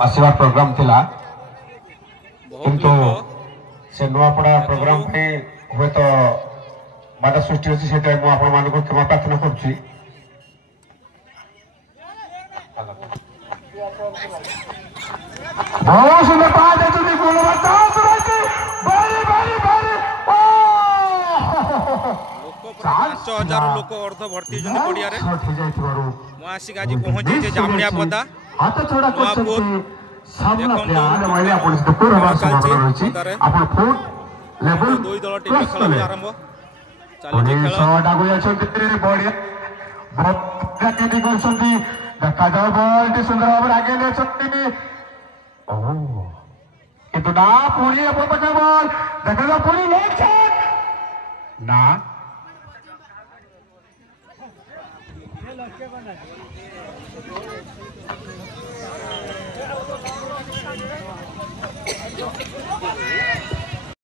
आशीर्वाद प्रोग्राम थिला किंतु से नुआपड़ा प्रोग्राम पे हुए तो बाधा सृष्टि होची सेटा मु आपण मान को क्षमा प्रार्थना करछि। बहुत सुंदर बात है तुझे बोलो बच्चा सुराजी बारी बारी बारी लोक 5000 लोक अर्ध भर्ती जन पडिया रे मु आसी गाजी पहुंचे जे जामनिया पदा हाथ छोड़ा करछन्ते सामना प्यार वाले आपण से पूरा बार समापन होछि आपण फुट लेवल दुई दल टीम खेल आरंभ चाली खेल शॉट आगु अछन्ते बढ़िया बहुत गति करछन्ती धक्का जाओ बॉल टी सुंदर भाव आगे ले छन्ती ओ किंतु ना पूरी अपन पकड़ बॉल धक्का जाओ पूरी लेग शॉट ना